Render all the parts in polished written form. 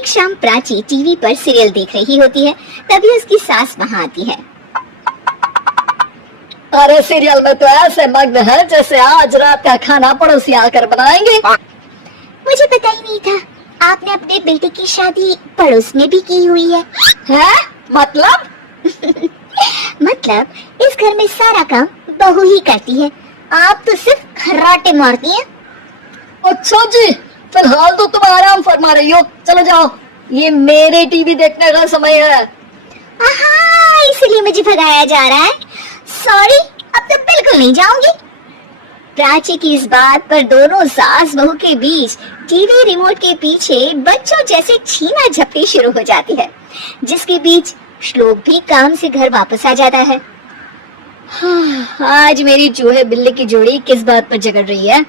एक शाम प्राची टीवी पर सीरियल देख रही होती है, तभी उसकी सास वहाँ आती है। अरे सीरियल में तो ऐसे मग्न है जैसे आज रात का खाना पड़ोसी आकर बनाएंगे। मुझे पता ही नहीं था आपने अपने बेटे की शादी पड़ोस में भी की हुई है। हैं? मतलब? मतलब इस घर में सारा काम बहू ही करती है, आप तो सिर्फ खर्राटे मारती हैं। अच्छा जी, फिलहाल तो तुम आराम फरमा रही हो, चलो जाओ, ये मेरे टीवी देखने का समय है। आहा, इसलिए मुझे भगाया जा रहा है। सॉरी, अब तो बिल्कुल नहीं जाऊंगी। प्राची की इस बात पर दोनों सास बहू के बीच टीवी रिमोट के पीछे बच्चों जैसे छीना झपटी शुरू हो जाती है, जिसके बीच श्लोक भी काम से घर वापस आ जाता है। आज मेरी चूहे बिल्ली की जोड़ी किस बात पर झगड़ रही है?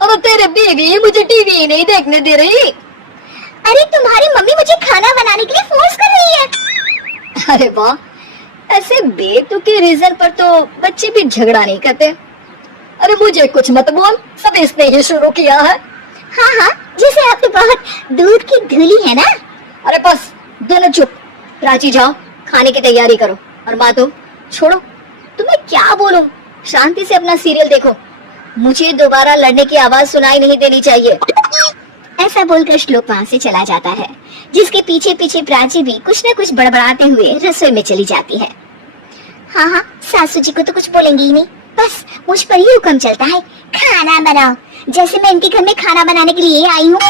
अरे तेरे बीवी मुझे टीवी ही नहीं देखने दे रही। अरे तुम्हारी मम्मी मुझे खाना बनाने के लिए फोर्स कर रही है। अरे वाह, ऐसे बेतुके रीजन पर तो बच्चे भी झगड़ा नहीं करते। अरे मुझे कुछ मत बोल, सब इसने ही शुरू किया है। हाँ हाँ, जैसे आप तो बहुत दूध की धूली है ना। अरे बस दोनों चुप, प्राची जाओ खाने की तैयारी करो, और माँ तुम छोड़ो, तुम्हें क्या बोलूं, शांति से अपना सीरियल देखो, मुझे दोबारा लड़ने की आवाज सुनाई नहीं देनी चाहिए। ऐसा बोलकर श्लोक वहाँ से चला जाता है, जिसके पीछे पीछे प्राची भी कुछ न कुछ बड़बड़ाते हुए रसोई में चली जाती है। हाँ हाँ, सासू जी को तो कुछ बोलेंगे ही नहीं, बस मुझ पर ही हुक्म चलता है, खाना बनाओ, जैसे मैं इनके घर में खाना बनाने के लिए आई हूँ।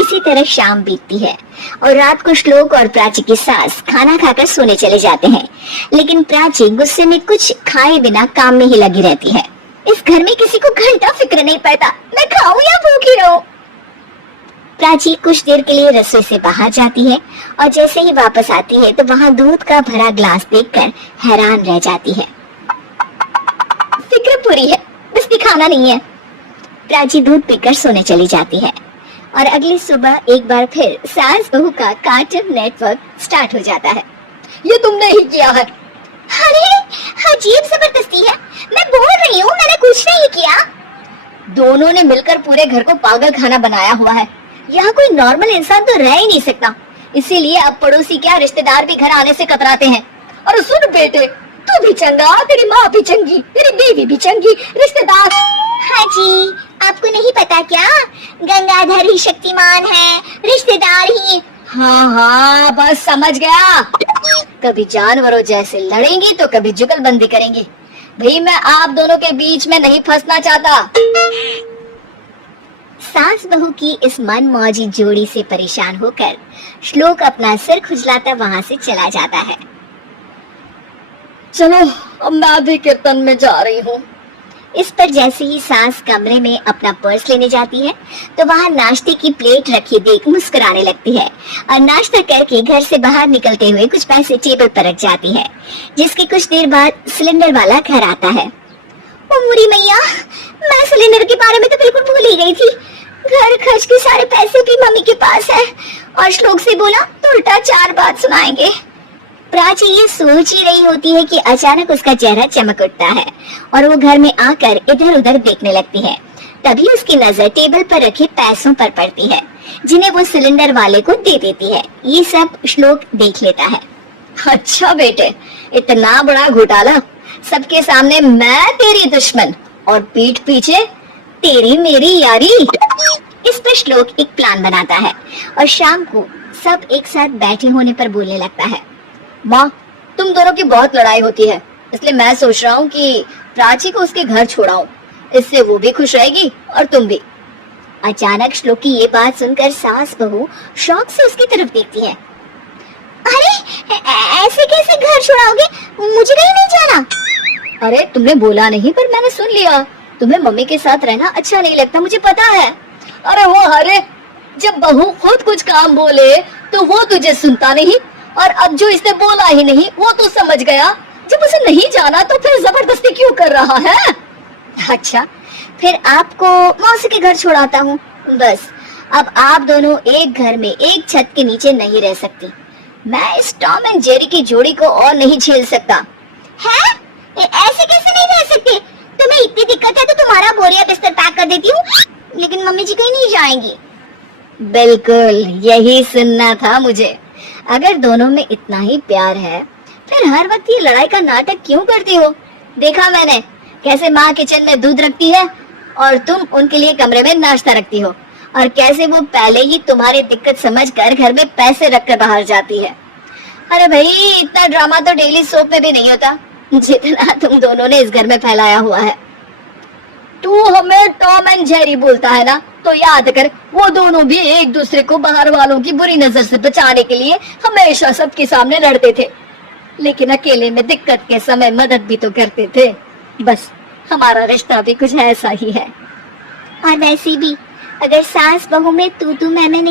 इसी तरह शाम बीतती है और रात को श्लोक और प्राची की सास खाना खाकर सोने चले जाते हैं, लेकिन प्राची गुस्से में कुछ खाए बिना काम में ही लगी रहती है। इस घर में किसी को घंटा फिक्र नहीं पड़ता, मैं खाऊं या भूखी रहूं। प्राची कुछ देर के लिए रसोई से बाहर जाती है और जैसे ही वापस आती है तो वहाँ दूध का भरा ग्लास देखकर हैरान रह जाती है। फिक्र पूरी है, बस दिखाना नहीं है। प्राची दूध पीकर सोने चली जाती है और अगली सुबह एक बार फिर सास बहू का कार्टून नेटवर्क स्टार्ट हो जाता है। ये तुमने ही किया है। अरे अजीब जबरदस्ती है, मैं बोल रही हूँ मैंने कुछ नहीं किया। दोनों ने मिलकर पूरे घर को पागल खाना बनाया हुआ है, यहाँ कोई नॉर्मल इंसान तो रह ही नहीं सकता, इसीलिए अब पड़ोसी क्या रिश्तेदार भी घर आने से कतराते हैं। और सुन बेटे, तू भी चंगा, तेरी माँ भी चंगी, तेरी बीवी भी चंगी, रिश्तेदार। हाँ जी, आपको नहीं पता क्या, गंगाधर ही शक्तिमान है, रिश्तेदार ही। हाँ हाँ, बस समझ गया। कभी जानवरों जैसे लड़ेंगी तो कभी जुगलबंदी करेंगी। भाई मैं आप दोनों के बीच में नहीं फंसना चाहता। सास बहू की इस मन मौजी जोड़ी से परेशान होकर श्लोक अपना सिर खुजलाता वहाँ से चला जाता है। चलो अब मैं भी कीर्तन में जा रही हूँ। इस पर जैसे ही सास कमरे में अपना पर्स लेने जाती है तो वहाँ नाश्ते की प्लेट रखी देख मुस्कुराने लगती है और नाश्ता करके घर से बाहर निकलते हुए कुछ पैसे टेबल पर रख जाती है, जिसके कुछ देर बाद सिलेंडर वाला घर आता है। ओ मुरी मैया, मैं सिलेंडर के बारे में तो बिल्कुल भूल ही गई थी। घर खर्च के सारे पैसे भी मम्मी के पास है और श्लोक से बोला तो उल्टा 4 बात सुनाएंगे। प्राची ये सोच ही रही होती है कि अचानक उसका चेहरा चमक उठता है और वो घर में आकर इधर उधर देखने लगती है। तभी उसकी नजर टेबल पर रखे पैसों पर पड़ती है, जिन्हें वो सिलेंडर वाले को दे देती है। ये सब श्लोक देख लेता है। अच्छा बेटे, इतना बड़ा घोटाला, सबके सामने मैं तेरी दुश्मन और पीठ पीछे तेरी मेरी यारी। इस पर श्लोक एक प्लान बनाता है और शाम को सब एक साथ बैठे होने पर बोलने लगता है। माँ, तुम दोनों की बहुत लड़ाई होती है, इसलिए मैं सोच रहा हूँ कि प्राची को उसके घर छोड़ाऊं, इससे वो भी खुश रहेगी और तुम भी। अचानक श्लोक की ये बात सुनकर सास बहू शौक से उसकी तरफ देखती है। अरे ऐसे कैसे घर छोड़ाओगे, मुझे कहीं नहीं जाना। अरे तुमने बोला नहीं पर मैंने सुन लिया, तुम्हें मम्मी के साथ रहना अच्छा नहीं लगता, मुझे पता है। अरे वो अरे, जब बहू खुद कुछ काम बोले तो वो तुझे सुनता नहीं, और अब जो इसने बोला ही नहीं वो तो समझ गया। जब उसे नहीं जाना तो फिर जबरदस्ती क्यों कर रहा है? अच्छा, फिर आपको मौसी के घर छोड़ाता हूँ। बस अब आप दोनों एक घर में एक छत के नीचे नहीं रह सकती। मैं इस टॉम एंड जेरी की जोड़ी को और नहीं झेल सकता। है? ऐसे कैसे नहीं रह सकते? तुम्हें इतनी दिक्कत है तो तुम्हारा बोरिया बिस्तर पैक कर देती हूँ, लेकिन मम्मी जी कहीं नहीं जाएंगी। बिल्कुल यही सुनना था मुझे। अगर दोनों में इतना ही प्यार है फिर हर वक्त ये लड़ाई का नाटक क्यों करती हो? देखा मैंने कैसे माँ किचन में दूध रखती है और तुम उनके लिए कमरे में नाश्ता रखती हो, और कैसे वो पहले ही तुम्हारी दिक्कत समझकर घर में पैसे रखकर बाहर जाती है। अरे भाई इतना ड्रामा तो डेली सोप में भी नहीं होता जितना तुम दोनों ने इस घर में फैलाया हुआ है। तू हमें टॉम एंड जेरी बोलता है ना, तो याद कर वो दोनों भी एक दूसरे को बाहर वालों की बुरी नजर से बचाने के लिए हमेशा सबके सामने लड़ते थे, लेकिन अकेले में दिक्कत के समय मदद भी तो करते थे। बस हमारा रिश्ता भी कुछ ऐसा ही है। और वैसे भी अगर सास बहू में तू मैं नहीं